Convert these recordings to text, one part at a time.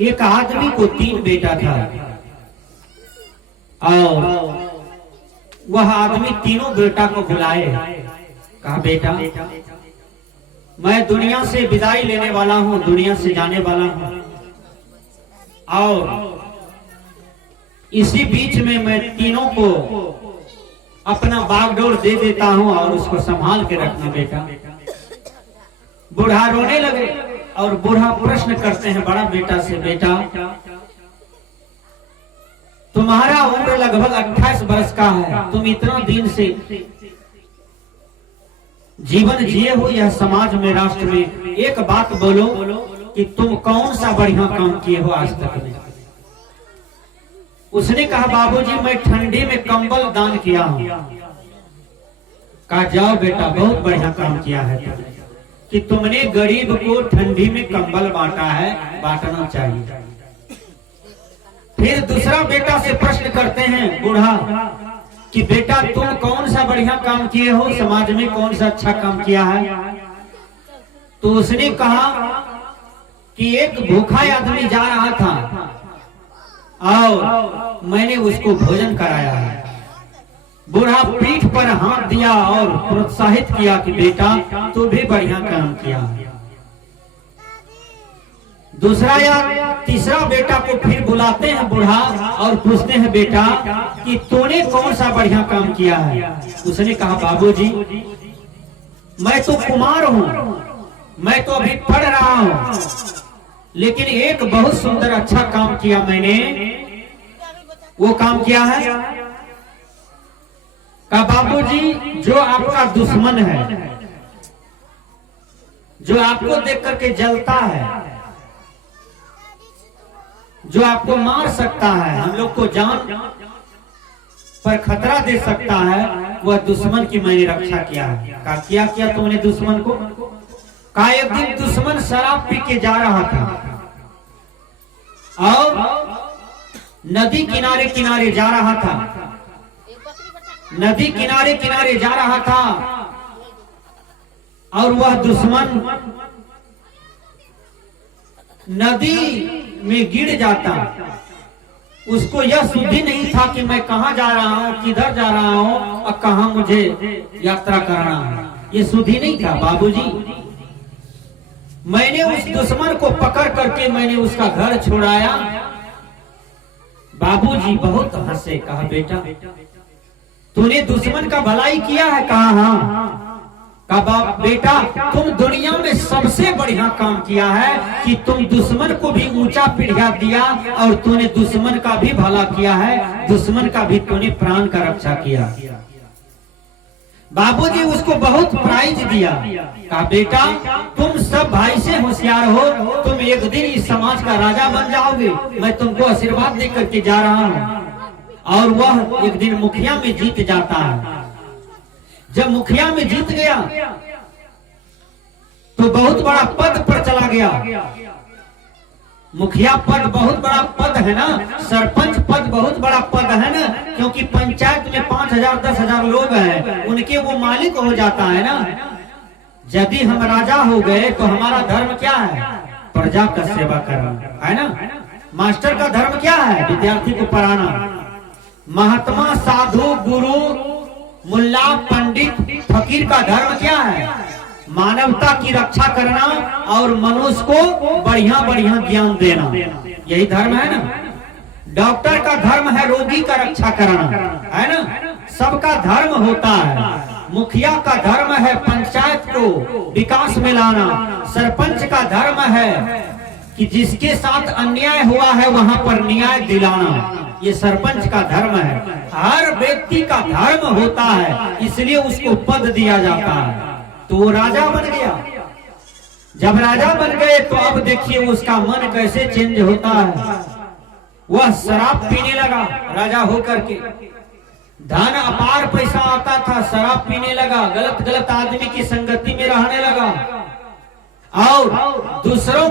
एक आदमी को 3 बेटा था और वह आदमी तीनों बेटा को बुलाए, कहा बेटा मैं दुनिया से विदाई लेने वाला हूं, दुनिया से जाने वाला हूं, और इसी बीच में मैं तीनों को अपना बागडोर दे देता हूं और उसको संभाल के रखना बेटा। बूढ़ा रोने लगे और बूढ़ा प्रश्न करते हैं बड़ा बेटा से, बेटा तुम्हारा उम्र लगभग 28 वर्ष का है, तुम इतना दिन से जीवन जिए हो यह समाज में, राष्ट्र में, एक बात बोलो कि तुम कौन सा बढ़िया काम किए हो आज तक में। उसने कहा बाबूजी मैं ठंडी में कंबल दान किया हूं। कहा जाओ बेटा बहुत बढ़िया काम किया है कि तुमने गरीब को ठंडी में कंबल बांटा है, बांटना चाहिए। फिर दूसरा बेटा से प्रश्न करते हैं बूढ़ा कि बेटा तुम कौन सा बढ़िया काम किए हो, समाज में कौन सा अच्छा काम किया है। तो उसने कहा कि एक भूखा आदमी जा रहा था और मैंने उसको भोजन कराया है। बूढ़ा पीठ पर हाथ दिया और प्रोत्साहित किया कि बेटा तू भी बढ़िया काम किया। दूसरा या तीसरा बेटा को फिर बुलाते हैं बूढ़ा और पूछते हैं बेटा कि तूने कौन सा बढ़िया काम किया है। उसने कहा बाबूजी मैं तो कुमार हूं, मैं तो अभी पढ़ रहा हूं, लेकिन एक बहुत सुंदर अच्छा काम किया मैंने। वो काम किया है कहा बाबूजी जो आपका दुश्मन है, जो आपको देख करके जलता है, जो आपको मार सकता है, हम लोग को जान पर खतरा दे सकता है, वह दुश्मन की मैंने रक्षा किया है। कहा क्या किया तुमने दुश्मन को। कहा एक दिन दुश्मन शराब पी के जा रहा था और नदी किनारे किनारे जा रहा था, नदी किनारे किनारे जा रहा था और वह दुश्मन नदी में गिर जाता। उसको यह सुधि नहीं था कि मैं कहां जा रहा हूं, किधर जा रहा हूं और कहां मुझे यात्रा करना है, ये सुधि नहीं था। बाबूजी मैंने उस दुश्मन को पकड़ करके मैंने उसका घर छुड़ाया। बाबूजी बहुत हंसे। कहा बेटा तूने दुश्मन का भलाई किया है। कहा हाँ। कहा बेटा तुम दुनिया में सबसे बढ़िया काम किया है कि तुम दुश्मन को भी ऊंचा पीढ़िया दिया और तूने दुश्मन का भी भला किया है, दुश्मन का भी तूने प्राण का रक्षा किया। बाबूजी उसको बहुत प्राइज दिया। कहा बेटा तुम सब भाई से होशियार हो, तुम एक दिन इस समाज का राजा बन जाओगे, मैं तुमको आशीर्वाद दे करके जा रहा हूँ। और वह एक दिन मुखिया में जीत जाता है। जब मुखिया में जीत गया तो बहुत बड़ा पद पर चला गया। मुखिया पद बहुत बड़ा पद है ना, सरपंच पद बहुत बड़ा पद है ना, क्योंकि पंचायत में 5000 10,000 लोग हैं, उनके वो मालिक हो जाता है ना। यदि हम राजा हो गए तो हमारा धर्म क्या है, प्रजा का सेवा करना है ना। मास्टर का धर्म क्या है, विद्यार्थी को पढ़ाना। महात्मा साधु गुरु मुल्ला पंडित फकीर का धर्म क्या है, मानवता की रक्षा करना और मनुष्य को बढ़िया बढ़िया ज्ञान देना, यही धर्म है ना। डॉक्टर का धर्म है रोगी का रक्षा करना, है ना। सबका धर्म होता है। मुखिया का धर्म है पंचायत को विकास में लाना। सरपंच का धर्म है कि जिसके साथ अन्याय हुआ है वहां पर न्याय दिलाना, ये सरपंच का धर्म है। हर व्यक्ति का धर्म होता है, इसलिए उसको पद दिया जाता है। तो वो राजा बन गया। जब राजा बन गए तो अब देखिए उसका मन कैसे चेंज होता है। वह शराब पीने लगा राजा होकर के। धन अपार पैसा आता था, शराब पीने लगा, गलत गलत आदमी की संगति में रहने लगा और दूसरों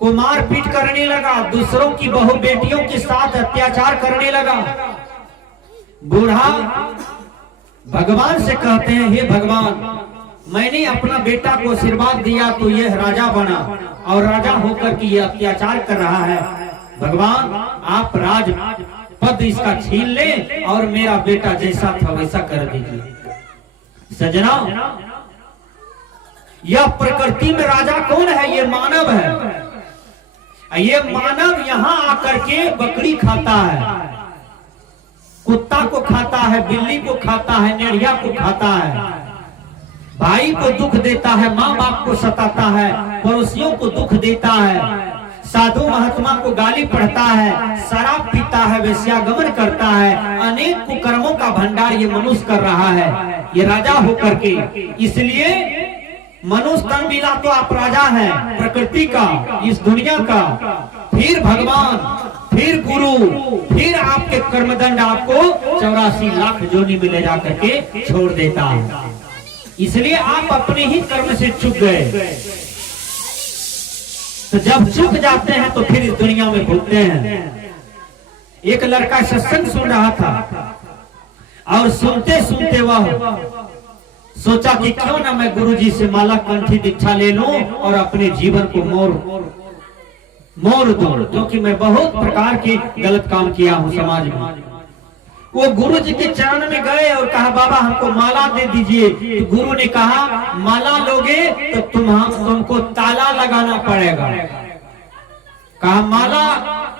को मारपीट करने लगा, दूसरों की बहु बेटियों के साथ अत्याचार करने लगा। बूढ़ा भगवान से कहते हैं हे भगवान मैंने अपना बेटा को आशीर्वाद दिया तो यह राजा बना और राजा होकर के ये अत्याचार कर रहा है। भगवान आप राज पद इसका छीन ले और मेरा बेटा जैसा था वैसा कर दीजिए। सजना, यह प्रकृति में राजा कौन है? ये मानव है। ये मानव यहाँ आकर के बकरी खाता है, कुत्ता को खाता है, बिल्ली को खाता है, नेड़िया को खाता है, भाई को दुख देता है, माँ बाप को सताता है, पड़ोसियों को दुख देता है, साधु महात्मा को गाली पढ़ता है, शराब पीता है, वेश्यागमन करता है, अनेक कुकर्मों का भंडार ये मनुष्य कर रहा है, ये राजा होकर के। इसलिए मनुष्य तन मिला तो आप राजा हैं प्रकृति का, इस दुनिया का, फिर भगवान, फिर गुरु, फिर आपके कर्मदंड आपको 84 लाख जोनी में ले जाकर के छोड़ देता है। इसलिए आप अपने ही कर्म से चूक गए। तो जब चूक जाते हैं तो फिर इस दुनिया में भूलते हैं। एक लड़का सत्संग सुन रहा था और सुनते सुनते वह सोचा कि क्यों ना मैं गुरुजी से माला कंठी दीक्षा ले लूं और अपने जीवन को मोड़ दूं, क्योंकि मैं बहुत प्रकार के गलत काम किया हूं समाज में। वो गुरु जी के चरण में गए और कहा बाबा हमको माला दे दीजिए। तो गुरु ने कहा माला लोगे तो तुमको ताला लगाना पड़ेगा। कहा माला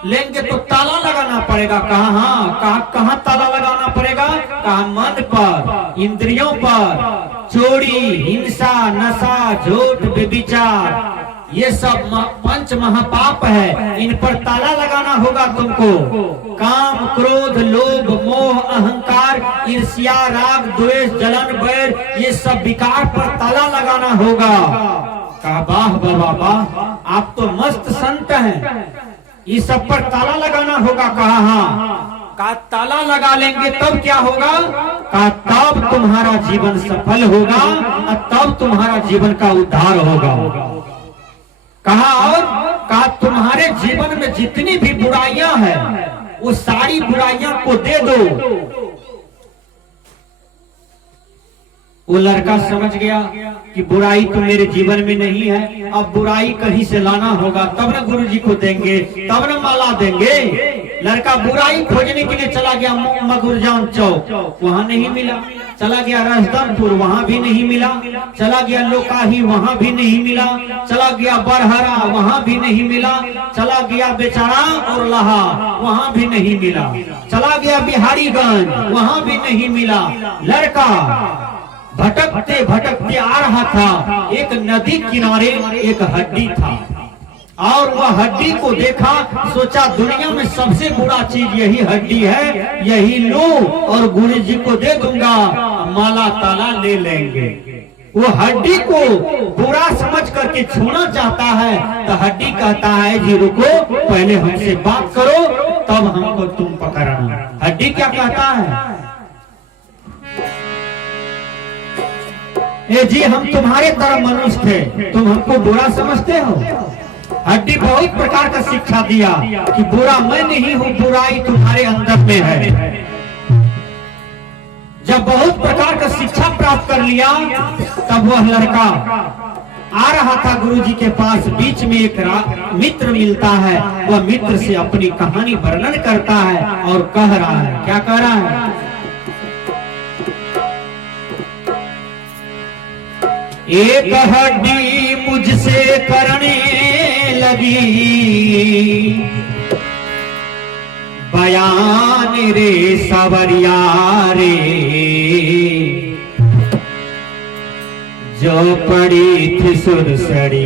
लेंगे तो ताला लगाना पड़ेगा। कहा हाँ। कहा ताला लगाना पड़ेगा? कहा मन पर, इंद्रियों पर, चोरी, हिंसा, नशा, झूठ, व्यभिचार, ये सब 5 महापाप है, इन पर ताला लगाना होगा तुमको। काम, क्रोध, लोभ, मोह, अहंकार, ईर्ष्या, राग, द्वेष, जलन, बैर, ये सब विकार पर ताला लगाना होगा। कहा वाह बाबा वाह, आप तो मस्त संत हैं, इस सब पर ताला लगाना होगा। कहा हाँ। कहा ताला लगा लेंगे तब क्या होगा? कहा तब तुम्हारा जीवन सफल होगा और तब तुम्हारा जीवन का उद्धार होगा। कहा और कहा तुम्हारे जीवन में जितनी भी बुराइयां हैं वो सारी बुराइयां को दे दो। वो लड़का समझ गया कि बुराई तो मेरे जीवन में नहीं है, अब बुराई कहीं से लाना होगा, तब न गुरु जी को देंगे, तब न माला देंगे। लड़का बुराई खोजने के लिए चला गया मगुरजान चौक, वहां नहीं मिला। चला गया राजदानपुर, वहां भी नहीं मिला। चला गया लोकाही, वहां भी नहीं मिला। चला गया बरहरा, वहां भी नहीं मिला। चला गया बेचारा और लहा, वहां भी नहीं मिला। चला गया बिहारीगंज, वहां भी नहीं मिला। लड़का भटकते भटकते आ रहा था, एक नदी किनारे एक हड्डी था और वह हड्डी को देखा, सोचा दुनिया में सबसे बुरा चीज यही हड्डी है, यही लो और गुरु जी को दे दूंगा, माला ताला ले लेंगे। वो हड्डी को बुरा समझ करके छूना चाहता है तो हड्डी कहता है जी रुको, पहले हमसे बात करो तब हमको तुम पकड़ना। हड्डी क्या कहता है? ए जी हम तुम्हारे तरह मनुष्य थे, तुम हमको बुरा समझते हो। हड्डी बहुत प्रकार का शिक्षा दिया कि बुरा मैं नहीं हूँ, बुराई तुम्हारे अंदर में है। जब बहुत प्रकार का शिक्षा प्राप्त कर लिया तब वह लड़का आ रहा था गुरुजी के पास। बीच में एक मित्र मिलता है, वह मित्र से अपनी कहानी वर्णन करता है और कह रहा है, क्या कह रहा है? एक हड्डी मुझसे करने लगी बयान रे सवरिया रे, जो पड़ी थी सुरसड़ी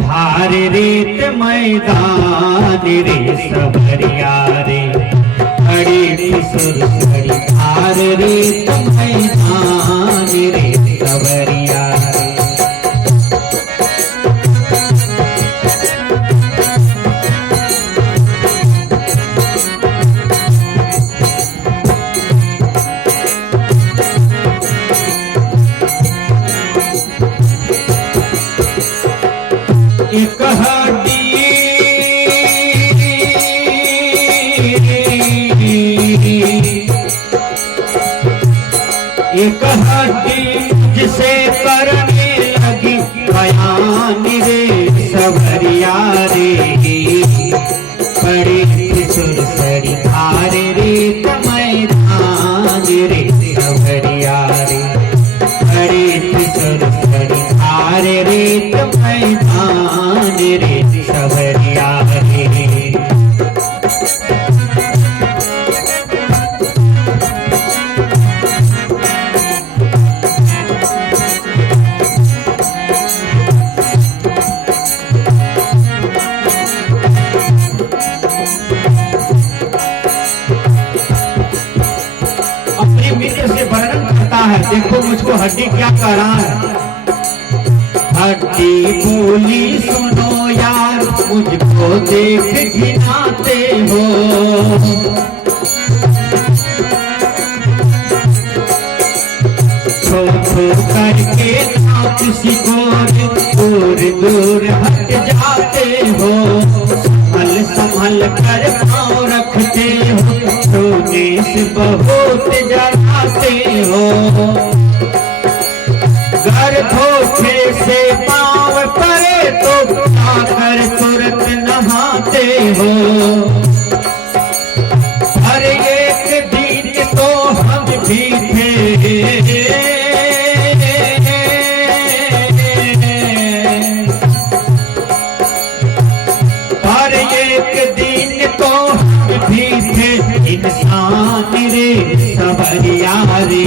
धार रेत मैदान रे सवरिया रे, पड़ी थी सुरसड़ी धार रेत मैदान रे सवरिया रे। एक हड्डी एक हड्डी जिसे रे, पड़े सुरसरी धार रेत मैदान रे सवरिया रे, पड़े सुरसरी धार रेत मैदान रे सवरिया रे। देखो मुझको हड्डी क्या कह रहा है। हड्डी बोली सुनो यार, मुझको देख घिनाते हो। छो छो करके किसी को दूर दूर हट जाते हो। संभल संभल कर पाँव रखते हो, सोने से बहुत डराते हो। घर धोखे से पाँव पड़े तो आकर तुरंत नहाते हो। हर एक दिन तो हम भी थे, हर एक दिन तो हम भी थे इंसान रे सवरिया रे।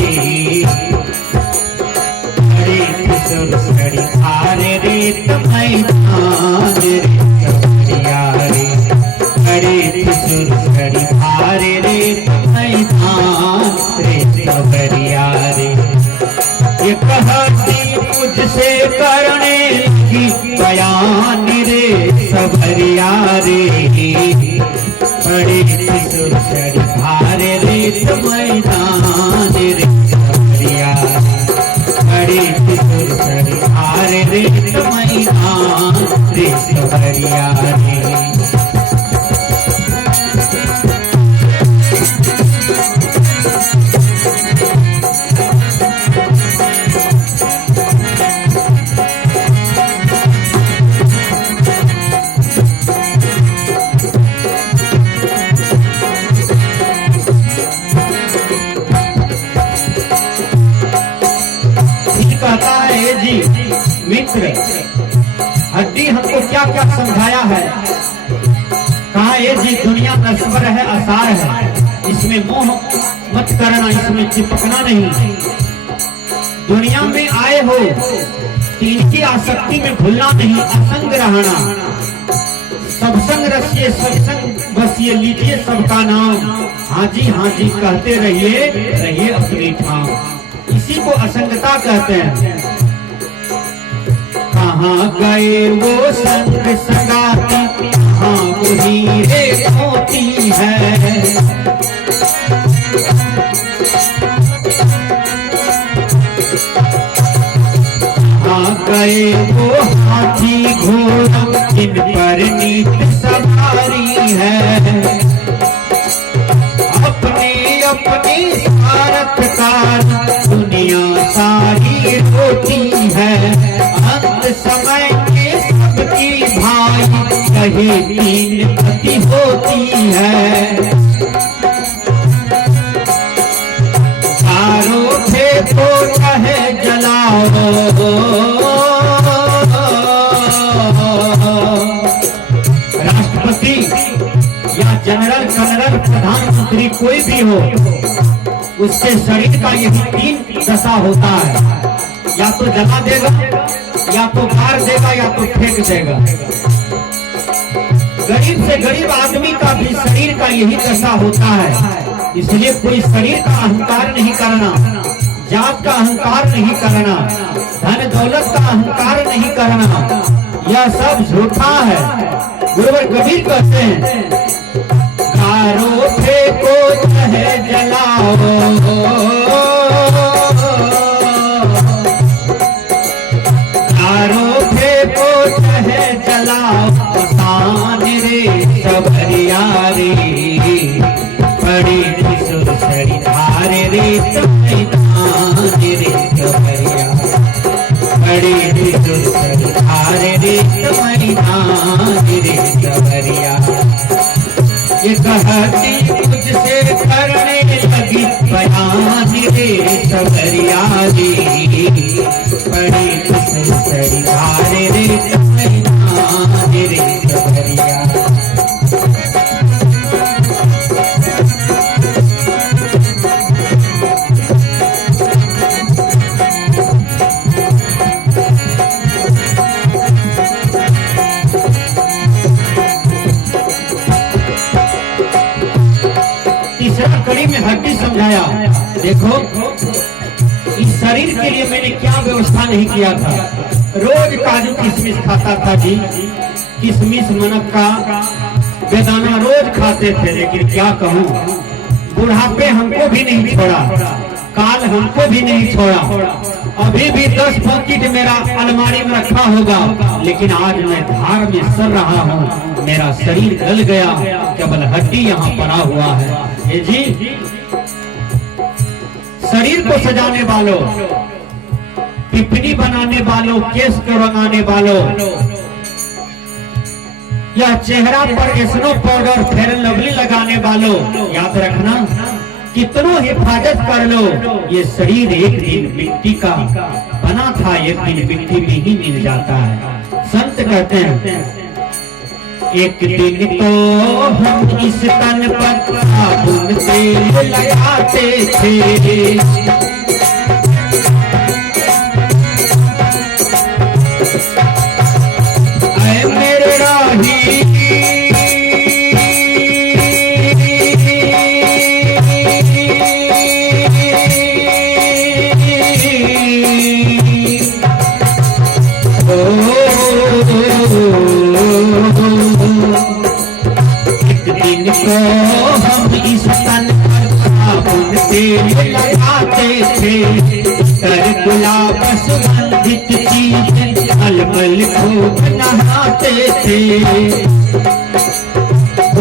सुरसरी धार रेत मैदान रे सवरिया रे, पड़े सुरसरी धार रेत मैदान रे सवरिया रे। ये कहती मुझसे करने लगी बयान रे सवरिया रे, पड़े सुरसरी धार रेत मैदान रे सवरिया रे, पड़े सुरसरी धार रेत मैदान रे सवरिया रे। कहता है जी मित्र, हड्डी हमको क्या क्या समझाया है। कहा ये जी दुनिया नश्वर है, आसार है, इसमें मोह मत करना, इसमें चिपकना नहीं। दुनिया में आए हो तो इनकी आसक्ति में भूलना नहीं, असंग रहना। सब संग रसिए सत्संग बसिए, लीजिए सबका नाम। हाँ जी कहते रहिए, रहिए अपनी ठाम। इसी को असंगता कहते हैं। कहाँ गए वो संग संगाती, कहाँ वो हीरे मोती है। कहाँ गए वो हाथी घोड़ा, इन पर नीत सवारी है। अपनी अपनी स्वार्थ कार दुनिया सारी होती है। अंत समय के सबकी भाई कहीं तीन गति होती है। चारों फेंको चाहे जलाओ, राष्ट्रपति या जनरल कर्नल प्रधानमंत्री कोई भी हो, उसके शरीर का यही तीन दशा होता है। या तो जला देगा, या तो मार देगा, या तो फेंक देगा। गरीब से गरीब आदमी का भी शरीर का यही दशा होता है। इसलिए कोई शरीर का अहंकार नहीं करना, जात का अहंकार नहीं करना, धन दौलत का अहंकार नहीं करना, यह सब झूठा है। गुरुवर कबीर कहते हैं, कारो फेंको चाहे जलाओ, कारो फेंको चाहे जलाओ, मसान रे सवरिया रे, पड़े सुरसरी धार रेत मैदान रे सवरिया, पड़े सुरसरी धार रेत मैदान मैना रे सवरिया। ये कहती मुझसे करने लगी बयान रे सवरिया रे, बड़ी सुंदरी धार रे मैना रे सवरिया। तीसरा कड़ी में हड्डी समझाया, देखो इस शरीर के लिए मैंने क्या व्यवस्था नहीं किया था। रोज काजू किशमिश खाता था जी, किशमिश मनक्का बेदाना रोज खाते थे, लेकिन क्या कहूँ बुढ़ापे हमको भी नहीं छोड़ा, काल हमको भी नहीं छोड़ा। अभी भी 10 पैकेट मेरा अलमारी में रखा होगा, लेकिन आज मैं धार में सर रहा हूँ। मेरा शरीर गल गया, केवल हड्डी यहाँ पड़ा हुआ है। ये जी शरीर को सजाने वालों, टिप्पणी बनाने वालों, केस को रंगाने वालों, या चेहरा पर स्नो पाउडर फेयर लवली लगाने वालों, याद रखना कितनों हिफाजत कर लो, ये शरीर एक दिन मिट्टी का बना था, एक दिन मिट्टी में ही मिल जाता है। संत कहते हैं एक दिन तो हम इस तन पर साबुन तेल लगाते थे, ऐ मेरे राही हम इस तन पर साबुन तेल लगाते थे, कर गुलाब सुगंधित चीज अलमल खूब नहाते थे,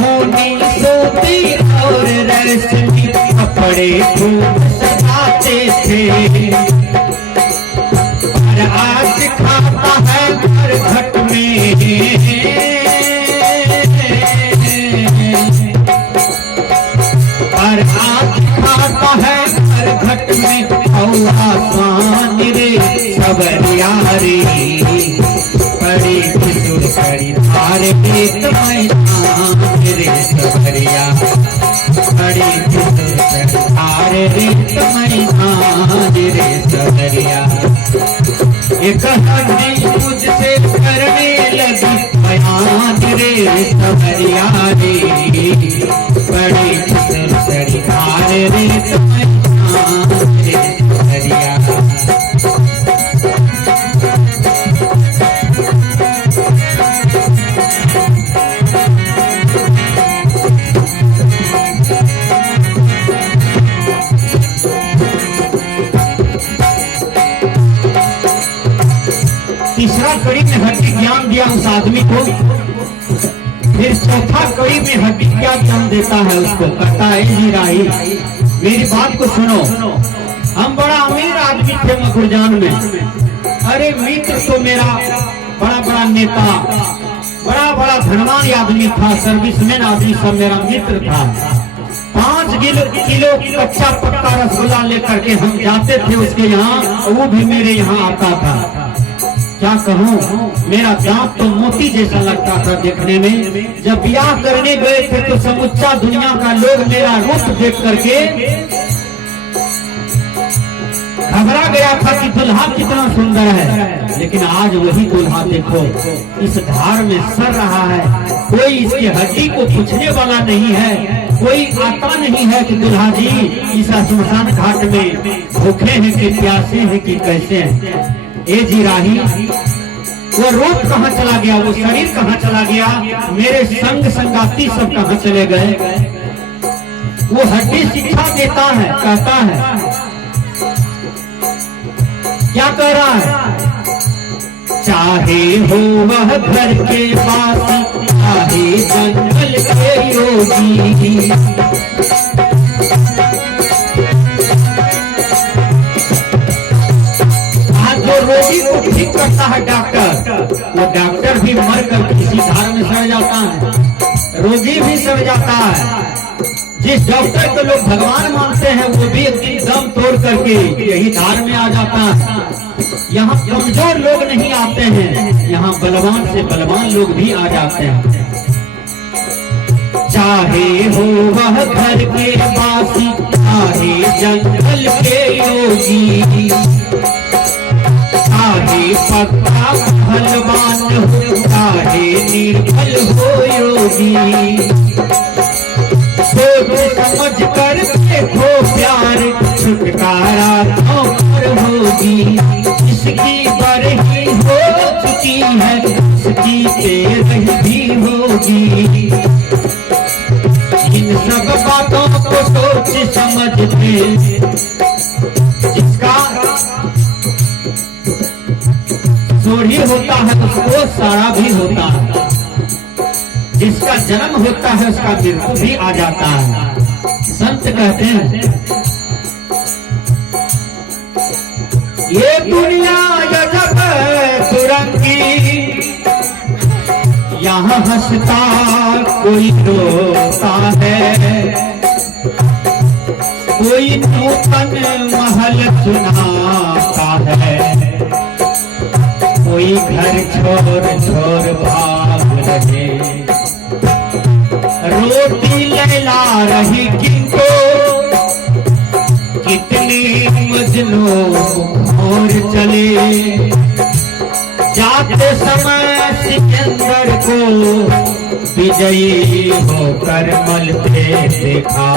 ऊनी सूती और रेशमी कपड़े खूब सजाते थे। पर आज खाता है घर घट में, और आज खाता है हर घट में आसान रे सवरिया रे, बड़ी खुशुर करी धार रे मैना रे सवरिया, बड़ी खुशुर करी धार रे मैना रे सवरिया। एक हड्डी मुझसे करने लगी बयान रे सवरिया रे, बड़ी सुंदरी धार रे मैना रे सवरिया। तीसरा कड़ी में हड्डी ज्ञान दिया उस आदमी को, फिर चौथा कड़ी में हड्डी क्या ज्ञान देता है उसको, कहता है जी राही मेरी बात को सुनो, हम बड़ा अमीर आदमी थे मकुरजान में, अरे मित्र तो मेरा बड़ा बड़ा नेता, बड़ा बड़ा धनवान आदमी था, सर्विसमैन आदमी सब मेरा मित्र था। 5 किलो कच्चा पक्का रसगुल्ला लेकर के हम जाते थे उसके यहाँ, वो भी मेरे यहाँ आता था। क्या कहूँ मेरा दांत तो मोती जैसा लगता था देखने में। जब ब्याह करने गए थे तो समुच्चा दुनिया का लोग मेरा रूप देख करके घबरा गया था कि दुल्हा कितना सुंदर है, लेकिन आज वही दुल्हा देखो इस धार में सर रहा है, कोई इसकी हड्डी को पूछने वाला नहीं है, कोई आता नहीं है कि दुल्हा जी इस श्मशान घाट में भूखे हैं कि प्यासे हैं कि कैसे हैं। ए जी राही वो रूप कहाँ चला गया, वो शरीर कहाँ चला गया, मेरे संग संगाती सब कहाँ चले गए। वो हड्डी शिक्षा देता है, कहता है क्या कह रहा है, चाहे हो वह घर के पास, चाहे जंगल के योगी, आज जो रोगी को ठीक करता है डॉक्टर, वो डॉक्टर भी मर कर किसी धार में सड़ जाता है, रोगी भी सड़ जाता है। जिस डॉक्टर को लोग भगवान मानते हैं वो भी एक दिन दम तोड़ करके यही धार में आ जाता है। यहाँ कमजोर लोग नहीं आते हैं, यहाँ बलवान से बलवान लोग भी आ जाते हैं। चाहे हो वह घर के वासी, चाहे जंगल के योगी, चाहे पक्का पहलवान हो, चाहे निर्बल हो योगी, सोच समझ कर देखो प्यार, छुटकारा तो पर होगी। जिसकी बरही हो चुकी है, उसकी तेरह भी होगी। इन सब बातों को सोच समझ के, जिसका सोढ़ी होता है उसको सारा भी होता है, जिसका जन्म होता है उसका मृत्यु भी आ जाता है। संत कहते हैं ये दुनिया गजब दुरंगी, यहाँ हंसता कोई रोता है, कोई नूतन महल सुनाता है, कोई घर छोड़ छोड़ भाग रहे। रोटी लैला रही किनको, कितने मजनू और चले, जाते समय सिकंदर को विजयी होकर मलते देखा।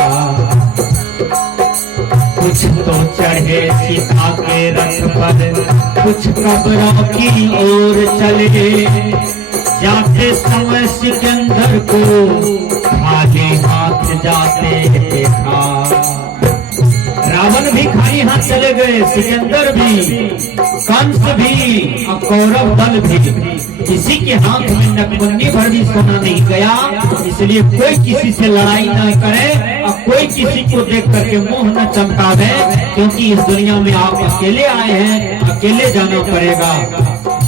कुछ तो चढ़े सीता के रथ पर, कुछ कब्रों की ओर चले, जाते समय सिकंदर को खाली हाथ जाते देखा। रावण भी खाली हाथ चले गए, सिकंदर भी, कंस भी और कौरव दल भी, किसी के हाथ में नकबंदी भर भी सोना नहीं गया। इसलिए कोई किसी से लड़ाई न करे और कोई किसी को देख करके मुंह न चमकावे, क्योंकि इस दुनिया में आप अकेले आए हैं, अकेले जाना पड़ेगा।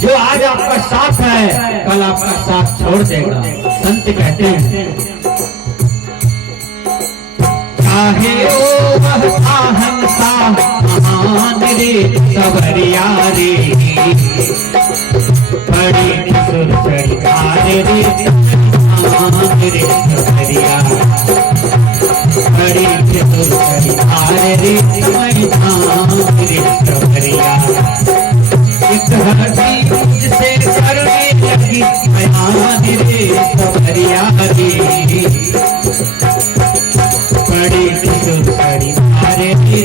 जो आज आपका साथ है कल आपका साथ छोड़ देगा। संत कहते हैं चाहे ओ वह अहंसा महान रे सबरिया रे, बड़ी सुरसरिकार रे महान रे सबरिया, बड़ी सुरसरिकार रे महान रे सबरिया। एक हसी मुझसे करने लगी महान रे सबरिया रे, बड़ी सुरसरिकार रे